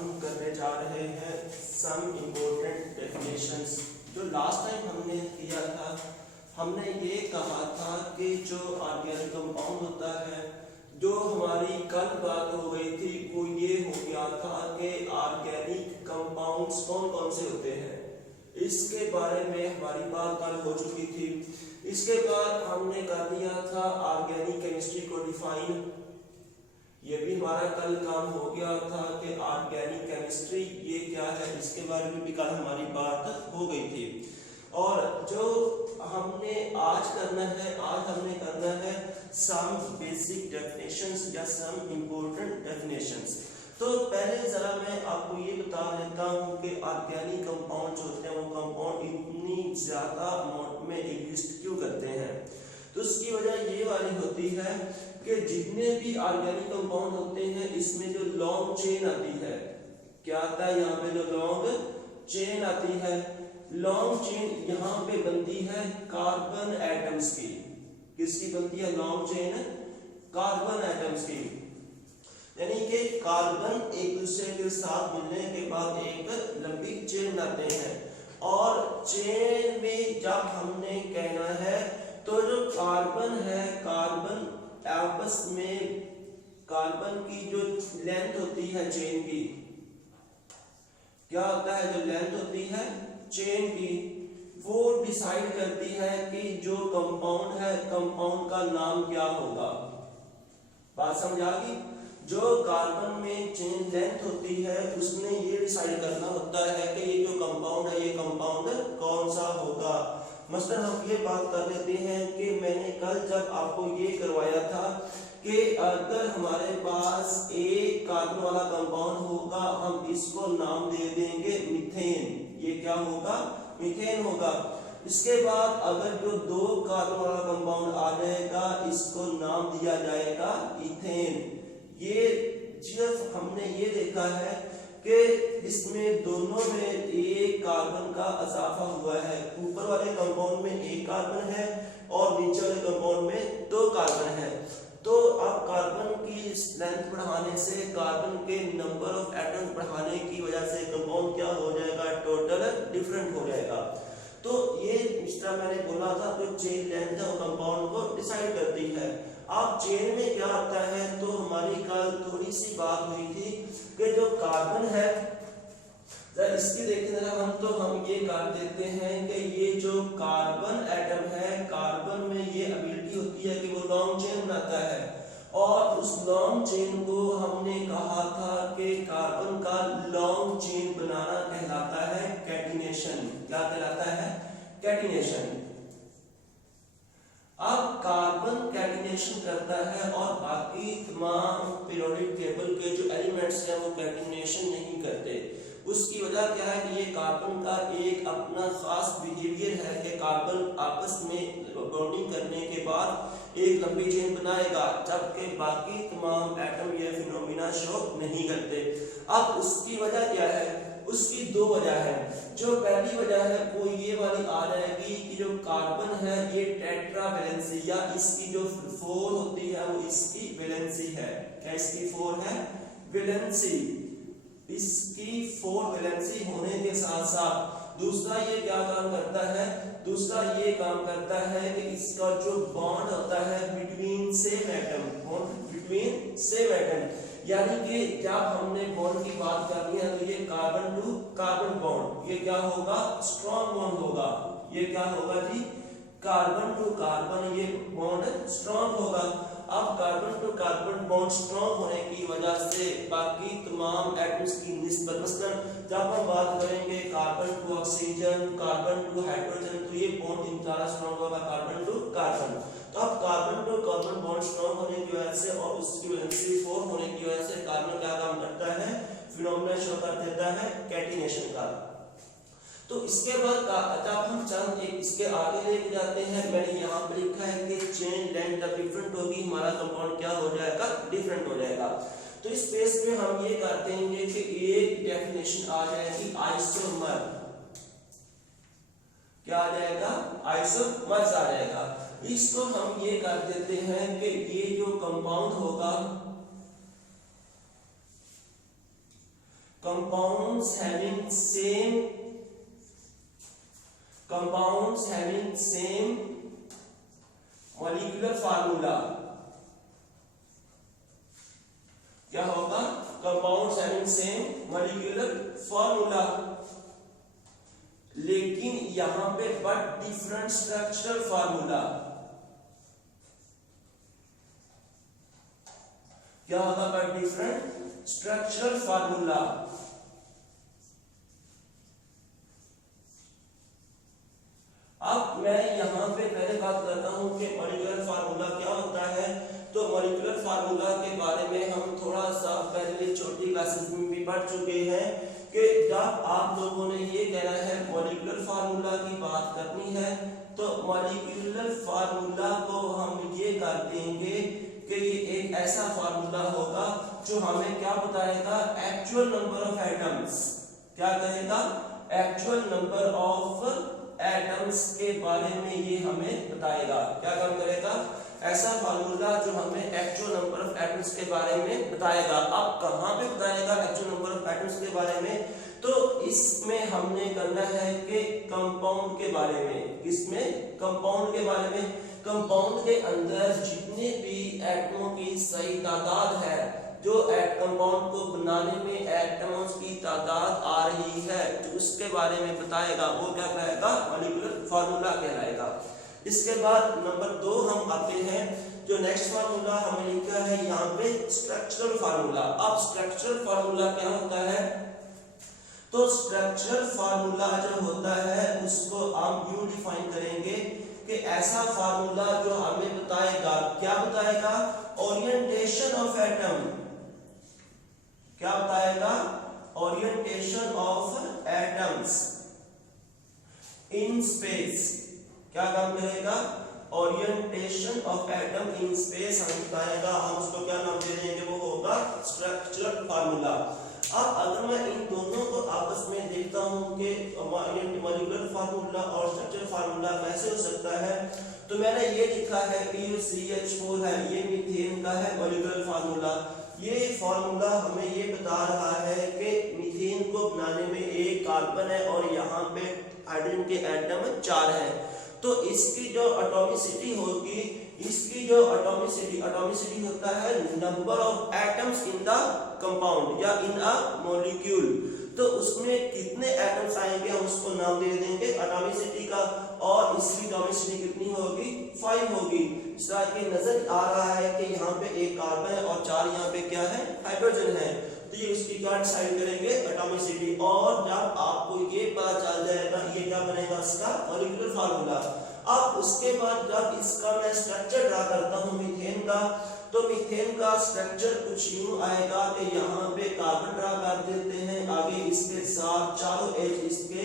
हम करने जा रहे हैं सम इम्पोर्टेंट डेफिनेशंस। जो लास्ट टाइम हमने किया था, हमने ये कहा था कि जो ऑर्गेनिक कंपाउंड होता है, जो हमारी कल बात हो गई थी वो ये हो गया था कि ऑर्गेनिक कंपाउंड्स कौन कौन से होते हैं, इसके बारे में हमारी बात कल हो चुकी थी। इसके बाद हमने कर दिया था ऑर्गेनिक केमिस्ट्री को डिफाइन, ये भी हमारा कल काम हो गया था कि ऑर्गेनिक केमिस्ट्री ये क्या है, इसके बारे में भी कल हमारी बात हो गई थी। और जो हमने आज करना है, आज हमने करना है सम बेसिक डेफिनेशंस या सम इम्पोर्टेंट डेफिनेशंस। तो पहले जरा मैं आपको ये बता देता हूँ कि ऑर्गेनिक कंपाउंड जो होते हैं वो कंपाउंड इतनी ज्यादा अमाउंट में एग्जिस्ट क्यों करते हैं। तो उसकी वजह ये वाली होती है कि जितने भी ऑर्गेनिक कंपाउंड होते हैं इसमें जो लॉन्ग चेन आती है, क्या आता है यहाँ पे, जो लॉन्ग चेन आती है, लॉन्ग चेन यहाँ पे बनती है कार्बन एटम्स की। किसकी बनती है लॉन्ग चेन? कार्बन एटम्स की। यानी कि कार्बन एक दूसरे के साथ मिलने के बाद एक लंबी चेन बनाते हैं, और चेन में जब हमने कहना है तो जो कार्बन है, कार्बन आपस में कार्बन की जो लेंथ होती है चेन की, क्या होता है, जो लेंथ होती है चेन की, वो डिसाइड करती है कि जो कंपाउंड है, कंपाउंड का नाम क्या होगा। बात समझ आ गई? जो कार्बन में चेन लेंथ होती है उसने ये डिसाइड करना होता है कि ये जो कंपाउंड है ये कंपाउंड कौन सा होगा। मसलन हम ये बात कर लेते हैं कि मैंने कल जब आपको ये करवाया था कि अगर हमारे पास एक कार्बन वाला कंपाउंड होगा, हम इसको नाम दे देंगे मीथेन। ये क्या होगा? मीथेन होगा। इसके बाद अगर जो दो कार्बन वाला कंपाउंड आ जाएगा, इसको नाम दिया जाएगा इथेन। ये जब हमने ये देखा है कि इसमें दोनों में एक कार्बन का इजाफा हुआ है, ऊपर वाले कंपाउंड में एक कार्बन है और नीचे वाले कंपाउंड में दो कार्बन है। तो अब कार्बन की लेंथ बढ़ाने से, कार्बन के नंबर ऑफ एटम्स बढ़ाने की वजह से कंपाउंड क्या हो जाएगा, टोटल डिफरेंट हो जाएगा। तो ये इस तरह मैंने बोला था, जो चेन लेंथ है वो कंपाउंड को डिसाइड करती है। अब चेन में क्या आता है, तो हमारी कल थोड़ी सी बात हुई थी कि जो कार्बन है, इसकी देखें हम, तो हम ये कर देते हैं कि ये जो कार्बन एटम है, कार्बन में ये एबिलिटी होती है कि वो लॉन्ग चेन बनाता है, और उस लॉन्ग चेन को हमने कहा था कि कार्बन का लॉन्ग चेन बनाना कहलाता है कैटिनेशन। क्या कहलाता है? कैटिनेशन। अब कार्बन कैटिनेशन करता है और बाकी तमाम पीरियोडिक टेबल के जो एलिमेंट्स हैं वो कैटिनेशन नहीं करते। उसकी वजह क्या है कि ये कार्बन का एक अपना खास बिहेवियर है कि कार्बन आपस में बॉन्डिंग करने के बाद एक लंबी चेन बनाएगा, जबकि बाकी तमाम एटम ये फिनोमिना शो नहीं करते। अब उसकी वजह क्या है? उसकी दो वजह है। जो पहली वजह है वो ये वाली आ जाएगी कि जो कार्बन है ये टेट्रा वैलेंसी, या इसकी जो 4 होती है वो इसकी वैलेंसी है। क्या इसकी 4 है? वैलेंसी। इसकी 4 वैलेंसी होने के साथ साथ दूसरा ये क्या काम करता है, दूसरा ये काम करता है कि इसका जो बॉन्ड होता है between same atom, bond between same atom, यानी कि जब हमने बॉन्ड की बात करनी है तो ये कार्बन टू कार्बन बॉन्ड, ये क्या होगा? स्ट्रॉन्ग बॉन्ड होगा। ये क्या होगा जी? कार्बन टू कार्बन ये बॉन्ड स्ट्रॉन्ग होगा। अब carbon to carbon bond strong होने की वजह से बाकी तमाम एटम्स की निस्बत, मसलन जब हम बात करेंगे carbon to oxygen, carbon to hydrogen, तो ये बॉन्ड इंतजार स्ट्रॉन्ग होगा कार्बन टू कार्बन। तो अब carbon to carbon bond strong होने की वजह से और उसकी वैलेंसी 4 होने की वजह से कार्बन क्या काम करता है? फिनोमेना शो कर देता है कैटिनेशन का। तो इसके बाद जब हम चंद एक इसके आगे लेके जाते हैं, मैंने यहाँ पर लिखा है कि चेन लेंथ जब डिफरेंट होगी हमारा कंपाउंड क्या हो जाएगा? डिफरेंट हो जाएगा। तो इस पेज पे हम ये करते हैं कि एक डेफिनेशन आ जाएगी आइसोमर। क्या आ जाएगा? आइसोमर आ जाएगा। इसको हम ये कर देते हैं कि ये जो कंपाउंड होगा compounds having same molecular formula, क्या होगा? Compounds having same molecular formula, लेकिन यहां पे बट डिफरेंट स्ट्रक्चरल फार्मूला। क्या होगा? But different structural formula. अब मैं यहां पे पहले बात करता हूं कि मॉलिक्यूलर फार्मूला क्या होता है। तो मॉलिक्यूलर फार्मूला के बारे में हम थोड़ा सा पहले छोटी क्लासेस में भी पढ़ चुके हैं कि जब आप लोगों ने ये कहना है मॉलिक्यूलर फार्मूला की बात करनी है, तो मॉलिक्यूलर फार्मूला को हम ये कर देंगे कि ये एक ऐसा फार्मूला होगा जो हमें क्या बताएगा? Actual number of atoms. क्या कहेगा? एक्चुअल नंबर ऑफ एटम्स के बारे में ये हमें बताएगा। क्या काम करेगा? ऐसा फार्मूला जो हमें एक्चुअल नंबर ऑफ एटम्स के बारे में बताएगा। अब कहां पे बताएगा एक्चुअल नंबर ऑफ एटम्स के बारे में? तो इसमें हमने करना है कि कंपाउंड के बारे में। किसमें? कंपाउंड के बारे में। कंपाउंड के अंदर जितने भी एटमों की सही तादाद है, जो कंपाउंड को बनाने में एटम्स की तादाद आ रही है, तो उसके बारे में बताएगा। वो क्या कहलाएगा? मॉलिक्यूलर फार्मूला कहलाएगा। इसके बाद नंबर 2 हम आते हैं, जो नेक्स्ट फार्मूला हमने लिखा है यहाँ पे स्ट्रक्चरल फार्मूला। अब स्ट्रक्चरल फार्मूला क्या होता है? तो स्ट्रक्चरल फार्मूला जो होता है उसको हम यूं डिफाइन करेंगे कि ऐसा फार्मूला जो हमें बताएगा, क्या बताएगा? Orientation of atom. क्या बताएगा? Orientation of atoms in space. क्या काम करेगा? Orientation of atom in space हम बताएगा। हम उसको क्या नाम दे देंगे? वो होगा स्ट्रक्चरल फार्मूला। अब अगर मैं इन दोनों को आपस में देखता हूं कि मॉलिक्यूलर फार्मूला और स्ट्रक्चरल फार्मूला कैसे हो सकता है, तो मैंने ये लिखा है कि ये CH4 है, ये मीथेन का है मॉलिक्यूलर फार्मूला। ये फार्मूला हमें ये बता रहा है कि मीथेन को बनाने में एक कार्बन है और यहाँ पे हाइड्रोजन के एटम 4 है। तो इसकी जो एटॉमिसिटी होगी, इसकी जो एटॉमिसिटी होता है number of atoms in the compound या इन अ मॉलिक्यूल। तो उसमें कितने एटम्स आएंगे हम उसको नाम दे देंगे एटॉमिसिटी का, और इसकी एटॉमिसिटी कितनी होगी? 5 होगी। इस तरह की नजर आ रहा है कि यहाँ पे एक कार्बन है और 4 यहाँ पे क्या है? हाइड्रोजन है। तो ये उसकी क्या डिसाइड करेंगे? एटॉमिसिटी। और जब आपको ये पता चल जाएगा, ये क्या बनेगा? इसका मॉलिक्यूलर फार्मूला। अब उसके बाद जब इसका मैं स्ट्रक्चर ड्रा करता हूँ मीथेन का, तो मीथेन का स्ट्रक्चर कुछ यूं आएगा कि यहाँ पे कार्बन ड्रा कर देते हैं, आगे इसके साथ चारों एज इसके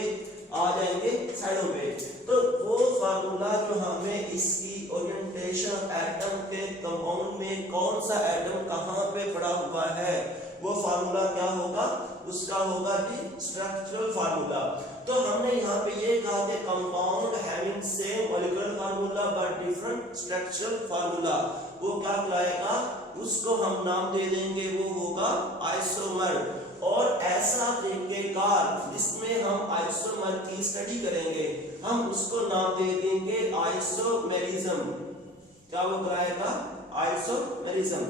आ जाएंगे साइडों पे। तो वो फार्मूला जो हमें इसकी ओरिएंटेशन एटम के कंपाउंड में कौन सा एटम कहाँ पे पड़ा हुआ है, वो फार्मूला क्या होगा? उसका होगा जी स्ट्रक्चरल फार्मूला। तो हमने यहाँ पे ये कहा कि compound having same molecular formula but different structural formula, वो क्या कहलाएगा? उसको हम नाम दे देंगे, वो होगा आइसोमर। और ऐसा तरीकेकार जिसमें हम आइसोमर की स्टडी करेंगे, हम उसको नाम दे देंगे आइसोमेरिज्म। क्या वो कराएगा? आइसोमेरिज्म।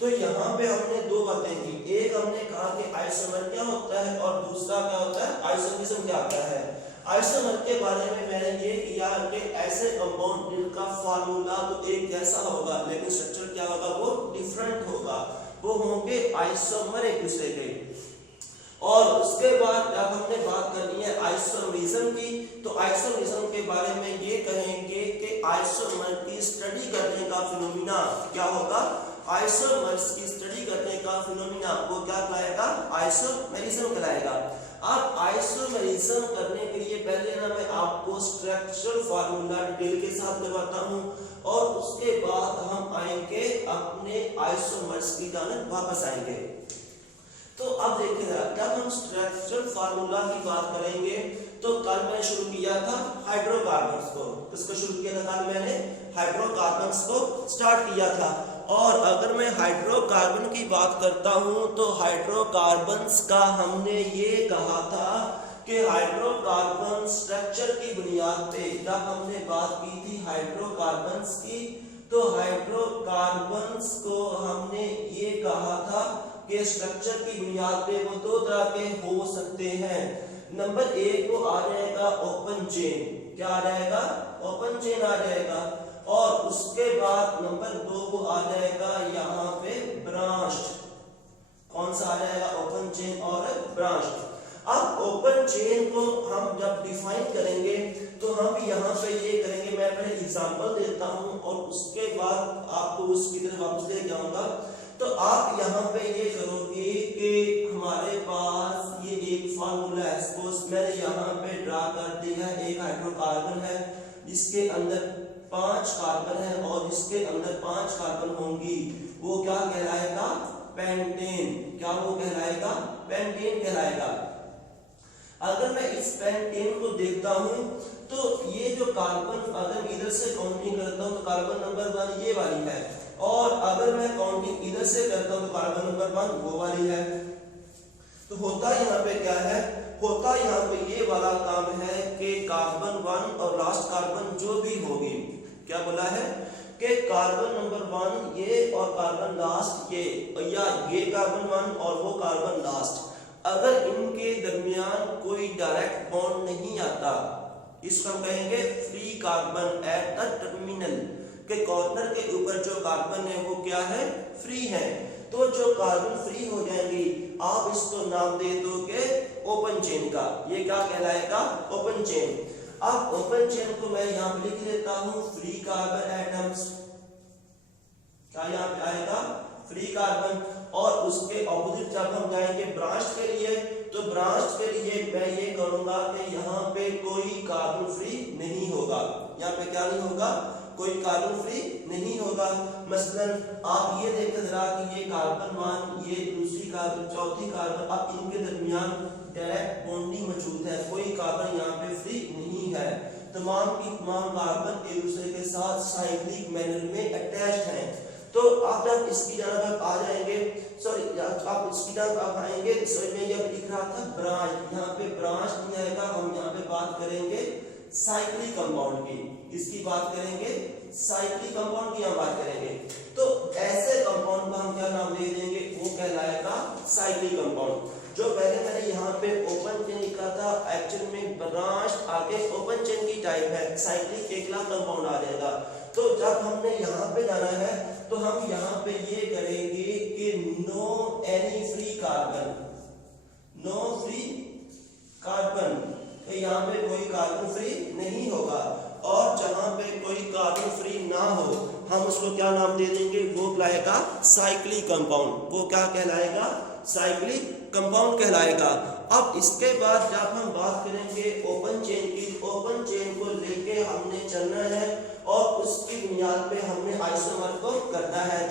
तो यहाँ पे हमने 2 बातें की। एक हमने कहा कि आइसोमर क्या होता है और दूसरा क्या होता है? आइसोमेरिज्म क्या होता है। आइसोमर के बारे में मैंने ये किया कि ऐसे कंपाउंड जिनका फार्मूला तो एक जैसा होगा लेकिन स्ट्रक्चर क्या होगा? वो डिफरेंट होगा। वो होंगे आइसोमर एक दूसरे के। और उसके बाद जब हमने बात करनी है आइसोमेरिज्म की, तो आइसोमेरिज्म के बारे में ये कहेंगे कि आइसोमर की स्टडी करने का फिनोमिना क्या होगा? आइसोमर्स की स्टडी करने का फिनोमिना वो क्या कहलाएगा? आइसोमेरिज्म कहलाएगा। अब आइसोमेरिज्म करने के लिए पहले ना मैं आपको स्ट्रक्चरल फार्मूला डिटेल के साथ करवाता हूं, और उसके बाद हम आएंगे अपने आइसोमर्स की जानब वापस आएंगे। तो अब देखिएगा, जब हम स्ट्रक्चरल फार्मूला की बात करेंगे तो कल मैंने शुरू किया था हाइड्रोकार्बन्स को। किसको शुरू किया था? कल मैंने हाइड्रोकार्बन्स को स्टार्ट किया था। और अगर मैं हाइड्रोकार्बन की बात करता हूं तो हाइड्रोकार्बन्स का हमने ये कहा था कि हाइड्रोकार्बन स्ट्रक्चर की बुनियाद पे जब हमने बात की थी हाइड्रोकार्बन्स की, तो हाइड्रोकार्बन्स को हमने ये कहा था कि स्ट्रक्चर की बुनियाद पे वो दो तरह के हो सकते हैं। नंबर एक को आ जाएगा ओपन चेन, क्या आ जाएगा? ओपन चेन आ जाएगा। और उसके बाद नंबर दो को आ जाएगा यहाँ पे ब्रांच्ड। कौन सा आ जाएगा? ओपन चेन और ब्रांच्ड। अब ओपन चेन को हम जब डिफाइन करेंगे तो हम यहाँ पे ये करेंगे, मैं पहले एग्जांपल देता हूँ और उसके बाद आपको उसकी तरफ वापस ले जाऊंगा। तो आप यहाँ पे ये करोगे कि हमारे पास ये एक फार्मूला है, सपोज मैंने यहाँ पे ड्रा कर दिया है। एक हाइड्रोकार्बन है जिसके अंदर 5 कार्बन है और इसके अंदर 5 कार्बन होंगी, वो क्या कहलाएगा? पेंटेन। क्या वो कहलाएगा? पेंटेन कहलाएगा। अगर मैं इस पेंटेन को देखता हूं तो ये जो कार्बन अगर इधर से काउंटिंग करता हूं तो कार्बन नंबर 1 ये वाली है, और अगर मैं काउंटिंग इधर से करता हूं तो कार्बन नंबर 1 वो वाली है। तो होता यहाँ पे क्या है? होता यहाँ पे ये वाला काम है कि कार्बन 1 और लास्ट कार्बन जो भी होगी, क्या बोला है कि कार्बन नंबर 1 ये और कार्बन लास्ट ये, या ये कार्बन 1 और वो कार्बन लास्ट, अगर इनके दरमियान कोई डायरेक्ट बॉन्ड नहीं आता, इसको हम कहेंगे free carbon at the terminal, के कॉर्नर के ऊपर जो कार्बन है वो क्या है? फ्री है। तो जो कार्बन फ्री हो जाएंगी आप इसको नाम दे दोगे ओपन चेन का। ये क्या कहलाएगा? Open chain. अब ओपन चेन को मैं यहाँ पे लिख लेता हूँ फ्री कार्बन एटम्स, क्या यहाँ पे आएगा? Free carbon. और उसके ऑपोजिट जब हम जाएंगे ब्रांच के लिए, तो ब्रांच के लिए मैं ये करूंगा कि यहाँ पे कोई कार्बन फ्री नहीं होगा। यहाँ पे क्या नहीं होगा? कोई कार्बन फ्री नहीं होगा। मसलन आप ये देखते जरा कि ये कार्बन 1, ये दूसरी कार्बन, चौथी कार्बन, अब इनके दरमियान डायरेक्ट बॉन्डिंग मौजूद है, कोई कार्बन यहाँ पे फ्री नहीं है। तमाम की तमाम कार्बन एक दूसरे के साथ साइक्लिक मैनर में अटैच्ड हैं। तो आप जब इसकी तरफ आ जाएंगे, सॉरी आप इसकी तरफ आप आएंगे, सॉरी मैं ये लिख रहा था ब्रांच, यहाँ पे ब्रांच नहीं आएगा। हम यहाँ पे बात करेंगे साइक्लिक कंपाउंड की। किसकी बात करेंगे? साइक्लिक कंपाउंड की हम बात करेंगे। तो ऐसे कंपाउंड को हम क्या नाम दे देंगे? वो कहलाएगा साइक्लिक कंपाउंड। जो पहले मैंने यहाँ पे ओपन चेन लिखा था, एक्चुअल में ब्रांच आगे ओपन चेन की टाइप है, साइक्लिक अगला कंपाउंड आ जाएगा। तो जब हमने यहाँ पे जाना है तो हम यहाँ पे ये करेंगे कि no any free carbon, no free carbon, यहाँ पे कोई कार्बन फ्री नहीं होगा। और जहां पे कोई कार्बन फ्री ना हो हम उसको क्या नाम दे देंगे? वो कहलाएगा साइक्लिक कंपाउंड। वो क्या कहलाएगा? साइक्लिक कंपाउंड कहलाएगा। अब इसके बाद जब हम बात करेंगे ओपन चेन की, ओपन चेन को लेके हमने चलना है और उसकी बुनियाद पे हमने आइसोमर को करना है।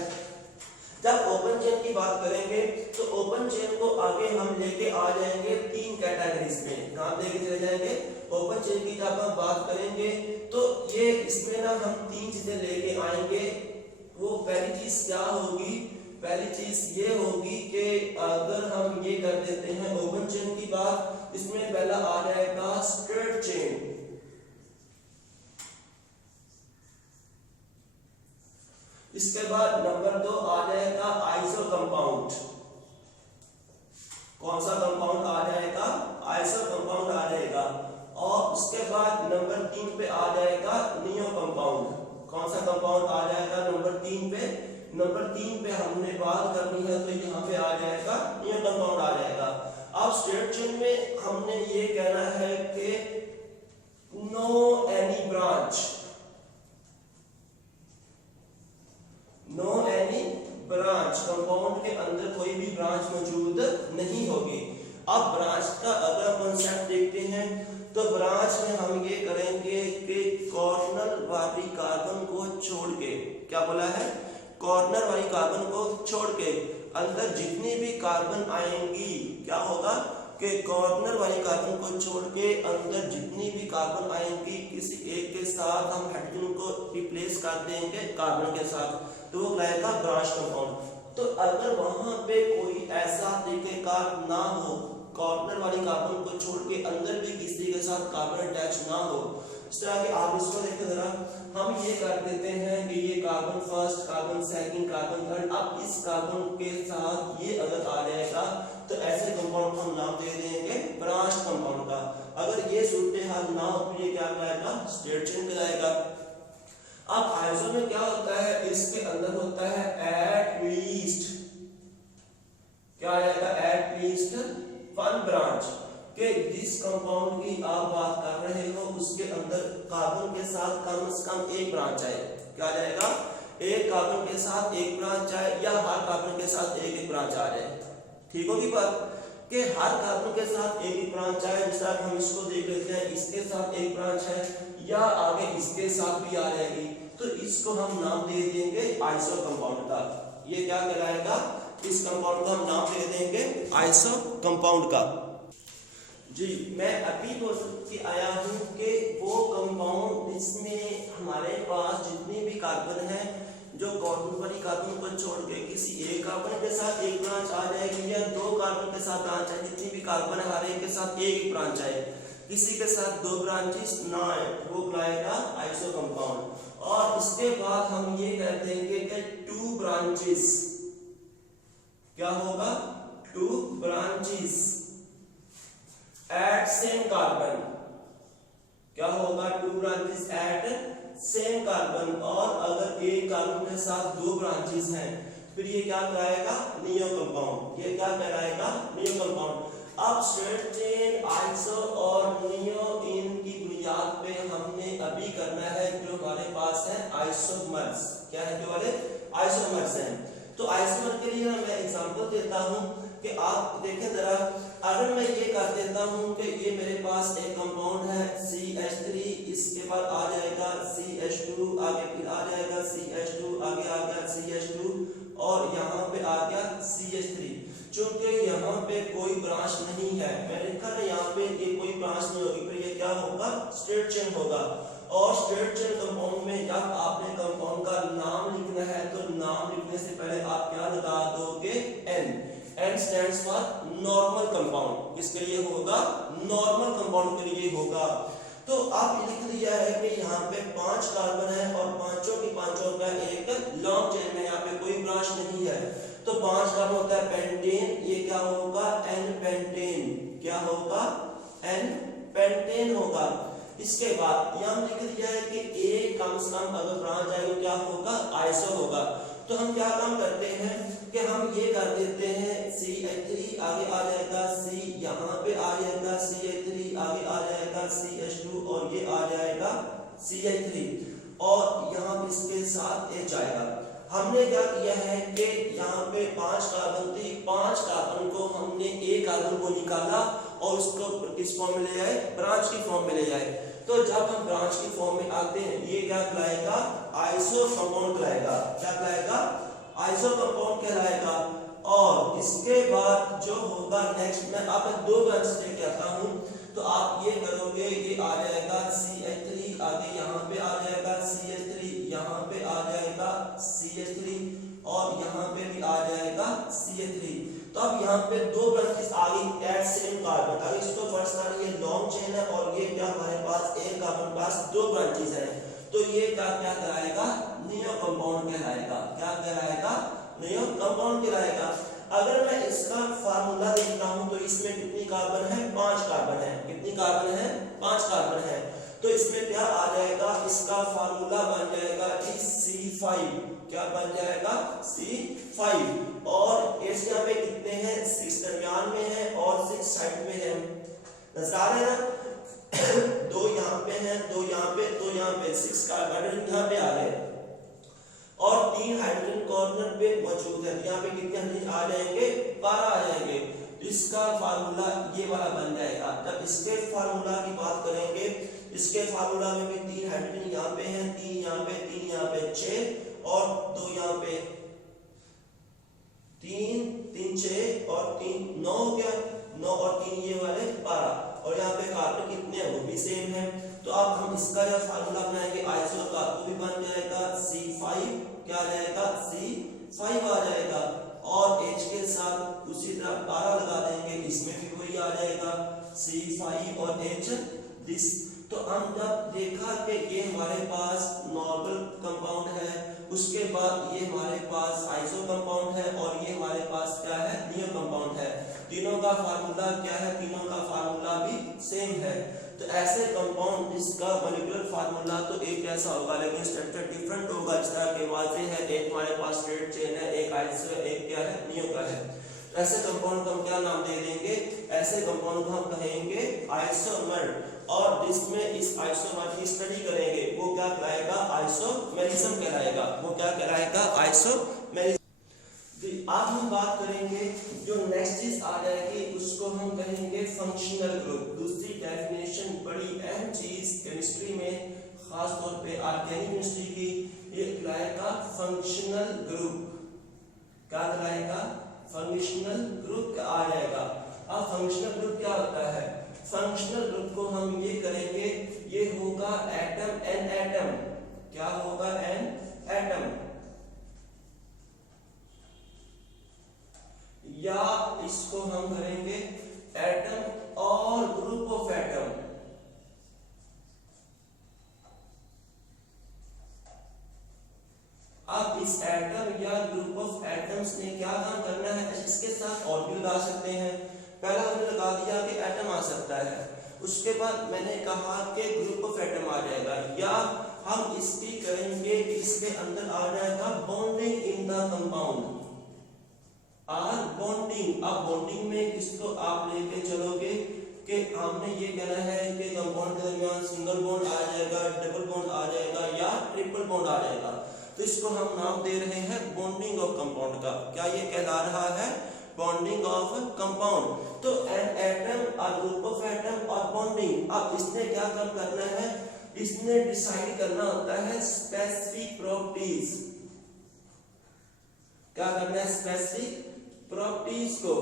जब ओपन चेन की बात करेंगे तो ओपन चेन को आगे हम लेके आ जाएंगे 3 कैटेगरीज में। कहाँ लेके चले जाएंगे? ओपन चेन की जब हम बात करेंगे तो ये इसमें ना हम 3 चीजें लेके आएंगे। वो पहली चीज क्या होगी? पहली चीज ये होगी कि अगर हम ये कर देते हैं ओपन चेन की बात, इसमें पहला आ जाएगा स्ट्रेट चेन। इसके बाद नंबर 2 आ जाएगा आइसो कंपाउंड। कौन सा कंपाउंड आ जाएगा? आइसो कंपाउंड आ जाएगा। और उसके बाद नंबर 3 पे आ जाएगा नियो कंपाउंड। कौन सा कंपाउंड आ जाएगा नंबर 3 पे? नंबर 3 पे हमने बात करनी है तो यहाँ पे आ जाएगा नियो कंपाउंड आ जाएगा। अब स्ट्रेट चेन में हमने ये कहना है कि no any branch, no any branch, compound के अंदर कोई भी ब्रांच मौजूद नहीं होगी। अब ब्रांच का अगर कॉन्सेप्ट देखते हैं तो ब्रांच में हम ये करेंगे कि कॉर्नर वाली कार्बन को छोड़ के, क्या बोला है? कॉर्नर वाली कार्बन को छोड़ के अंदर जितनी भी कार्बन आएंगी क्या होगा? कि कॉर्नर वाली कार्बन को छोड़ के अंदर जितनी भी कार्बन आएंगी किसी एक के साथ हम हाइड्रोजन को रिप्लेस कर देंगे कार्बन के साथ, तो वो कहलाएगा ब्रांच कंपाउंड। तो अगर वहां पे कोई ऐसा तरीकेकार ना हो, कॉर्नर वाली कार्बन को छोड़ के अंदर भी किसी के साथ कार्बन अटैच ना हो, इस तरह के आप इसको देखते जरा, हम ये कर देते हैं कि ये carbon first, carbon second, carbon third, अब इस कार्बन के साथ ये अगर आ जाएगा तो ऐसे कंपाउंड को हम नाम दे देंगे ब्रांच कंपाउंड का। अगर ये सूरत हाल ना हो तो ये क्या कहलाएगा, स्ट्रेट चेन कहलाएगा। अब आइसो में क्या होता है, इसके अंदर होता है एट लीस्ट, क्या आ जाएगा, एट लीस्ट वन ब्रांच, कि जिस कंपाउंड की आप बात कर रहे हो उसके अंदर कार्बन के साथ कम से कम एक ब्रांच आए, क्या आ जाएगा, एक कार्बन के साथ एक ब्रांच आए, या हर कार्बन के साथ एक एक ब्रांच आ जाए। ठीक होगी बात, कि हर कार्बन के साथ एक एक ब्रांच आए, जैसा हम इसको देख लेते हैं, इसके साथ एक ब्रांच है या आगे इसके साथ भी आ जाएगी, तो इसको हम नाम दे देंगे आइसो कंपाउंड का। ये क्या कहलाएगा, इस कंपाउंड को हम नाम दे देंगे आइसो कंपाउंड का। जी मैं अभी बोल के आया हूँ कि वो कंपाउंड जिसमें हमारे पास जितनी भी कार्बन है, जो कॉर्नर वाली कार्बन को छोड़ के किसी एक कार्बन के साथ एक ब्रांच आ जाएगी, या दो कार्बन के साथ ब्रांच आए, जितनी भी कार्बन है हर एक के साथ एक ब्रांच आए, किसी के साथ दो ब्रांचेस ना आए, वो कहलाएगा आइसो कंपाउंड। और इसके बाद हम ये कह देंगे कि टू ब्रांचेस, क्या होगा, two branches at same carbon, क्या होगा, two branches at same carbon. और अगर एक कार्बन के साथ दो ब्रांचेस हैं फिर ये क्या कहलाएगा, नियो कंपाउंड, ये क्या कहलाएगा, नियो कंपाउंड। अब स्ट्रेट चेन, आइसो और नियो, इनकी बुनियाद पे हमने अभी करना है जो हमारे पास है आइसोमर्स, क्या है जो वाले आइसोमर्स हैं। तो आइसोमर के लिए मैं एग्जांपल देता हूं कि आप देखें जरा, अगर मैं ये कर देता हूं कि ये मेरे पास एक कंपाउंड है CH3, इसके बाद आ जाएगा CH2, आगे फिर आ जाएगा CH2, आगे आ गया CH2 और यहाँ पे आ गया CH3। चूंकि यहाँ पे कोई ब्रांच नहीं है, मैंने लिखा ना यहाँ पे ये कोई ब्रांच नहीं होगी, फिर ये क्या होगा, स्ट्रेट चेन होगा। और स्ट्रेट चेन कंपाउंड में जब आपने कंपाउंड का नाम लिखना है तो नाम लिखने से पहले आप क्या लगा दोगे, N। N stands for normal compound, किसके लिए होगा, नॉर्मल कंपाउंड के लिए होगा। तो आप लिख दिया है कि यहाँ पे 5 कार्बन है और पांचों की पांचों का एक लॉन्ग चेन में, यहाँ पे कोई ब्रांच नहीं है, तो 5 कार्बन होता है पेंटेन, ये क्या होगा, N पेंटेन, क्या होगा, N पेंटेन होगा। इसके बाद यहाँ लिख दिया है कि एक कम से कम अगर ब्रांच आएगा क्या होगा, आइसो होगा। तो हम क्या काम करते हैं कि हम ये कर देते हैं CH3, आगे आ जाएगा C, यहाँ पे आ जाएगा CH3, आगे आ जाएगा CH2 और ये आ जाएगा CH3 और यहाँ इसके साथ H आएगा। हमने क्या किया है कि यहाँ पे 5 कार्बन थी, 5 कार्बन को हमने एक कार्बन को निकाला और उसको किस फॉर्म में ले आए, ब्रांच की फॉर्म में ले आए। तो जब हम ब्रांच की फॉर्म में आते हैं ये क्या कहलाएगा, आइसो कंपाउंड कहलाएगा, क्या कहलाएगा, आइसो कंपाउंड कहलाएगा। और इसके बाद जो होगा नेक्स्ट, मैं आप दो ब्रांच लेके आता हूँ, तो आप ये करोगे, ये आ जाएगा CH3, आगे यहाँ पे आ जाएगा CH3, यहाँ पे आ जाएगा CH3 और यहाँ पे भी आ जाएगा CH3। तो अब यहाँ पे दो ब्रांचेस आ गई एट सेम कार्बन। अगर इसको फर्स्ट वाला ये लॉन्ग चेन है और ये क्या हमारे पास एक कार्बन पास दो ब्रांचेस है, तो ये क्या क्या कहलाएगा, नियो कंपाउंड कहलाएगा, क्या कहलाएगा, नियो कंपाउंड कहलाएगा। अगर मैं इसका फार्मूला देखता हूं तो इसमें कितनी कार्बन है, 5 कार्बन है, कितनी कार्बन है, 5 कार्बन है। तो इसमें क्या आ जाएगा, इसका फार्मूला बन जाएगा C5, क्या बन जाएगा, C5। और एच यहाँ पे कितने हैं, 6 दरमियान में है और 6 साइड में है, नजर आ रहे हैं ना, 2 यहाँ पे है, 2 यहाँ पे, 2 यहाँ पे, 6 कार्बन यहाँ पे आ गए और 3 हाइड्रोजन कॉर्नर पे मौजूद है। यहाँ पे कितने आ जाएंगे, 12 आ जाएंगे। तो इसका फार्मूला ये वाला बन जाएगा। जब इसके फार्मूला की बात करेंगे, इसके फार्मूला में भी 3 हाइड्रोजन यहाँ पे हैं, 3 यहाँ पे, 3 यहाँ पे, 6 और 2 यहाँ पे, 3 3 6 और 3 9 हो गया। 9 और 3 ये वाले 12 और यहाँ पे कार्बन कितने हैं वो भी सेम है। तो अब हम इसका जो फार्मूला बनाएंगे आइसो का वो भी बन जाएगा C5 क्या आ जाएगा C5 आ जाएगा और H के साथ उसी तरह 12 लगा देंगे इसमें भी वही आ जाएगा C5 और H दिस। तो हम जब देखा कि ये हमारे पास नॉर्मल कंपाउंड है उसके बाद ये हमारे पास आइसो कंपाउंड है और ये हमारे पास क्या है नियो कंपाउंड है। तीनों का फार्मूला क्या है तीनों का फार्मूला भी सेम है। तो ऐसे कंपाउंड जिसका मॉलिक्यूलर फार्मूला तो एक ऐसा होगा लेकिन स्ट्रक्चर डिफरेंट होगा। जिस तरह के वाजे है एक हमारे पास स्ट्रेट चेन है एक आइसो है एक क्या है नियो का है। ऐसे कंपाउंड को हम क्या नाम दे देंगे ऐसे कंपाउंड को हम कहेंगे आइसोमर और जिसमें इस आइसोमर की स्टडी करेंगे वो क्या कहलाएगा आइसोमेरिज्म कहलाएगा वो क्या कहलाएगा आइसोमेरिज्म। आज हम बात करेंगे जो नेक्स्ट चीज आ जाएगी उसको हम कहेंगे फंक्शनल ग्रुप। दूसरी डेफिनेशन बड़ी अहम चीज केमिस्ट्री में खास तौर पे ऑर्गेनिक केमिस्ट्री की ये कहलाएगा फंक्शनल ग्रुप। क्या कहलाएगा फंक्शनल ग्रुप आ जाएगा। अब फंक्शनल ग्रुप क्या होता है फंक्शनल ग्रुप को हम ये करेंगे ये होगा एटम एन एटम क्या होगा एन एटम या इसको हम करेंगे एटम और ग्रुप ऑफ एटम। अब इस एटम या ग्रुप ऑफ एटम्स ने क्या काम करना है इसके साथ और भी लगा सकते हैं। पहला हमने लगा दिया कि एटम आ सकता है उसके बाद मैंने कहा कि ग्रुप ऑफ एटम आ जाएगा या हम इसकी करेंगे इसके अंदर आ जाएगा bonding in the compound are bonding. अब बॉन्डिंग में किसको आप लेके चलोगे कि हमने ये कहना है कि कंपाउंड के दरमियान सिंगल बॉन्ड आ जाएगा डबल बॉन्ड आ जाएगा या ट्रिपल बॉन्ड आ जाएगा। तो इसको हम नाम दे रहे हैं बॉन्डिंग ऑफ कंपाउंड का। क्या ये कहला रहा है बॉन्डिंग ऑफ कंपाउंड। तो एन एटम और ग्रुप ऑफ एटम और बॉन्डिंग। अब इसने क्या काम करना है इसने डिसाइड करना होता है स्पेसिफिक प्रॉपर्टीज। क्या करना है स्पेसिफिक प्रॉपर्टीज को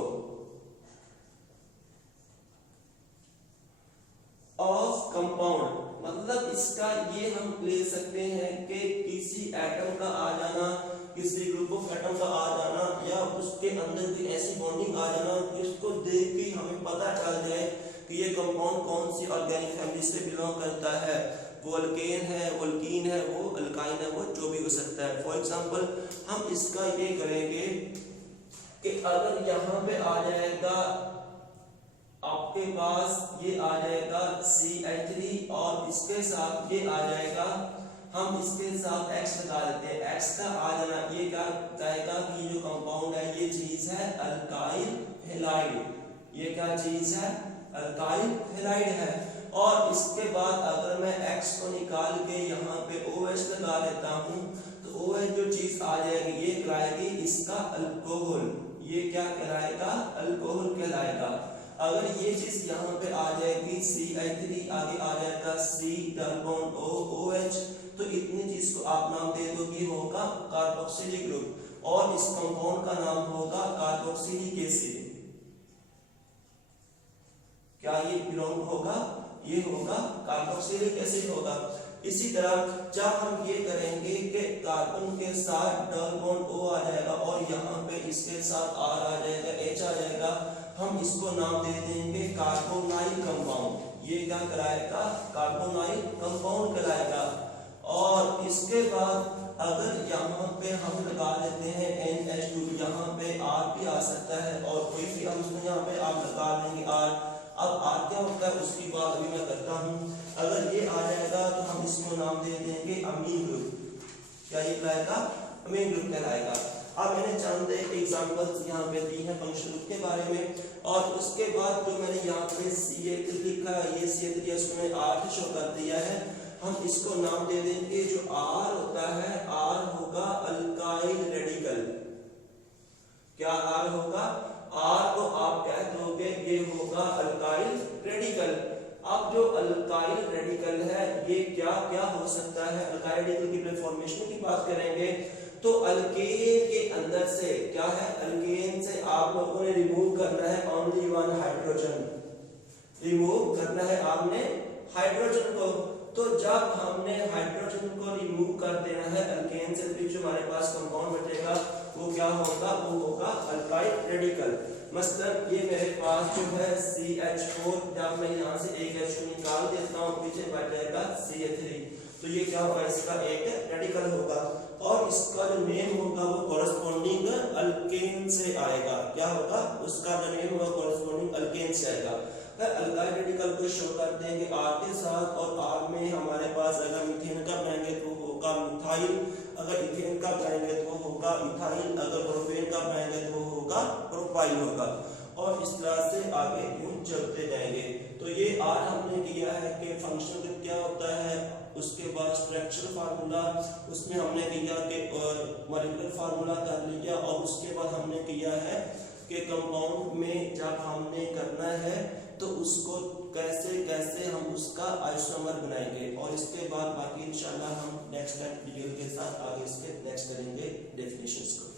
ऑफ कंपाउंड। मतलब इसका ये हम ले सकते हैं कि किसी एटम का आ जाना किसी ग्रुप ऑफ एटम का आ जाना या उसके अंदर कोई ऐसी बॉन्डिंग आ जाना जिसको देख के हमें पता चल जाए कि ये कंपाउंड कौन सी ऑर्गेनिक फैमिली से बिलोंग करता है। वो अल्केन है वो अल्कीन है वो अल्काइन है वो जो भी हो सकता है। फॉर एग्जांपल हम इसका ये करेंगे कि अगर यहाँ पे आ जाएगा आपके पास ये आ जाएगा CH3 और इसके साथ ये आ जाएगा हम इसके साथ X लगा देते हैं। X का आ जाना ये क्या कहेगा कि जो कंपाउंड है ये चीज है अल्काइल हैलाइड। ये क्या चीज है अल्काइल हैलाइड है। और इसके बाद अगर मैं X को निकाल के यहाँ पे OH लगा देता हूँ तो OH जो चीज आ जाएगी ये कहलाएगी इसका अल्कोहल। ये क्या कहलाएगा अल्कोहल कहलाएगा। अगर ये चीज यहाँ पे आ जाएगी CH3 आगे आ जाएगा C डबल बॉन्ड OH तो इतनी चीज को आप नाम दे दो कि होगा कार्बोक्सिलिक ग्रुप और इस कंपाउंड का नाम होगा कार्बोक्सिलिक एसिड। क्या ये बिलोंग होगा ये होगा कार्बोक्सिलिक एसिड होगा। इसी तरह जब हम ये करेंगे कि कार्बन के साथ डबल बॉन्ड O आ जाएगा और यहाँ पे इसके साथ R आ जाएगा H आ जाएगा हम इसको नाम दे देंगे कार्बोनाइल कंपाउंड। ये क्या कराएगा कार्बोनाइल कंपाउंड कहलाएगा। और इसके बाद अगर यहाँ पे हम लगा लेते हैं NH2 यहाँ पे R भी आ सकता है और कोई भी हम इसमें यहाँ पे आप लगा देंगे R। अब R क्या होता है उसकी बात अभी मैं करता हूँ। अगर ये आ जाएगा तो हम इसको नाम दे देंगे अमीन ग्रुप। क्या ये कहलाएगा अमीन ग्रुप कहलाएगा। अब मैंने चंद एग्जांपल्स यहाँ पे दी हैं फंक्शन ग्रुप के बारे में और उसके बाद जो मैंने यहाँ पे CH3 लिखा है ये CH3 इसको मैंने R शो कर दिया है। हम इसको नाम दे देंगे जो R होता है R होगा अल्काइल रेडिकल। क्या R होगा R को आप कह दोगे ये होगा अल्काइल रेडिकल। अब जो अल्काइल रेडिकल है ये क्या क्या हो सकता है। अल्काइल रेडिकल की फॉर्मेशन की बात करेंगे तो अल्केन के अंदर से क्या है, अल्केन से आप लोगों ने रिमूव करना है ओनली वन हाइड्रोजन, रिमूव करना है आपने हाइड्रोजन को। तो जब हमने हाइड्रोजन को रिमूव कर देना है अल्केन से, फिर जो हमारे पास कंपाउंड बचेगा वो क्या होगा, वो होगा अल्काइल रेडिकल। मतलब ये मेरे पास जो है CH4, जब मैं यहाँ से एक H2 निकाल देता हूँ पीछे बच जाएगा CH3, तो ये क्या होगा, इसका एक रेडिकल होगा और इसका जो नेम होगा वो कॉरेस्पॉन्डिंग अल्केन से आएगा। क्या होगा, उसका जो नेम होगा कॉरेस्पॉन्डिंग अल्केन से आएगा। अल्काइल रेडिकल को शो कर देंगे R के साथ, और R में हमारे पास अगर मीथेन का बनाएंगे तो होगा मिथाइल, अगर इथेन का बनाएंगे तो होगा इथाइल, अगर प्रोपेन का बनाएंगे तो होगा प्रोपाइल होगा, और इस तरह से आगे यूं चलते जाएंगे। तो ये आज हमने किया है कि फंक्शनल ग्रुप क्या होता है, उसके बाद स्ट्रक्चरल फार्मूला, उसमें हमने किया कि मॉलिक्यूलर फार्मूला कर लिया, और उसके बाद हमने किया है कि कंपाउंड में जब हमने करना है तो उसको कैसे कैसे हम उसका आइसोमर बनाएंगे, और इसके बाद बाकी इंशाल्लाह हम नेक्स्ट टाइम वीडियो के साथ आगे इसके नेक्स्ट करेंगे डेफिनेशंस को।